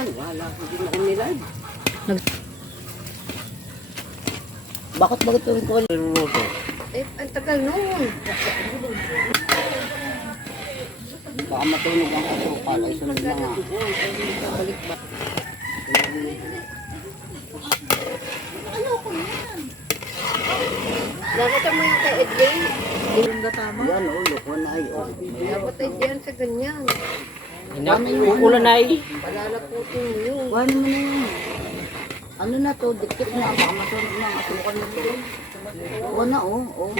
naman. Wala, hindi na kami live. Bakit bakit tuwing ko niluluto? Eh, ang tagal noon. Baka matunog ang asukal ay sunod na nga. Doon, ay balik ba? Dapat mo yung kay Edwin. Yan o, loko na ay o. Dapat ay diyan sa ganyan. Uulan na ay. Palalaputin mo. Ano na yun? Ano na to? Dikit na. Baka matunog na ang asukal na to. O na o. O.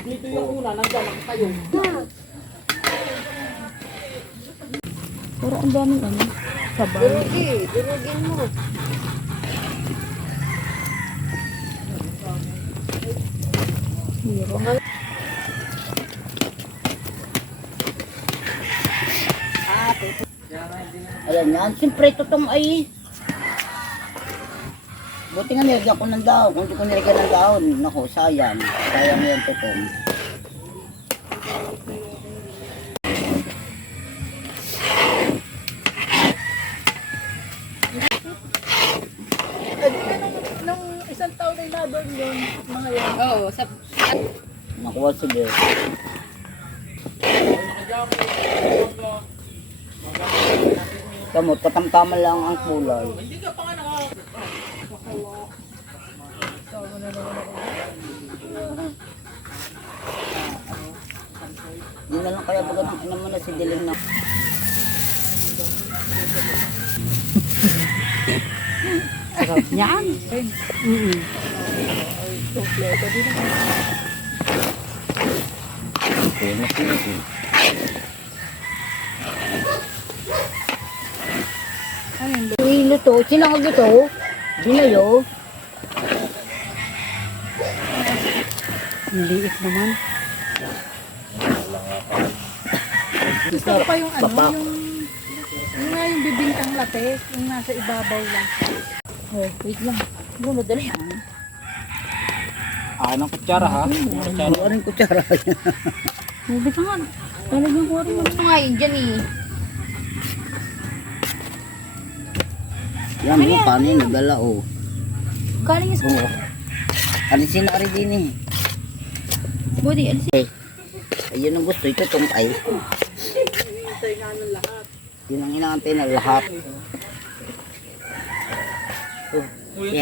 Pero ang daming ano. Sabay. Durugi, durugin mo. Ayan yan. Siyempre, tutong ay. Buti nga nilagyan ko ng dahon. Kung di ko nilagyan ng dahon, naku, sayang. Sayang yan, tutong. Nung isang taon ay nadoon yun, mga yan. Oo, sa Nakuha sige. Kamot, katamtaman lang ang kulay. Yun na lang kaya baga ng ina mo na si Diling na. Sarap niyan. Okay, nasin. Hilo to, sinangag ito. Binayo. Ang liit naman. Gusto ko pa yung ano, yung yung nga yung bibingkang latte, yung nasa ibabaw lang. Oh, wait lang. Gulo, dali. Ah, ng kutsara ha? Ano rin kutsara? Hindi ka nga. Talagang ko rin. Ito nga yun dyan eh. Yan mo, kanin, nagala oh. Galing sa Oo. Alisin na rin din eh. body. Eh, ayun ang gusto, ito itong ay. Yun ang inaantay na lahat. Oh,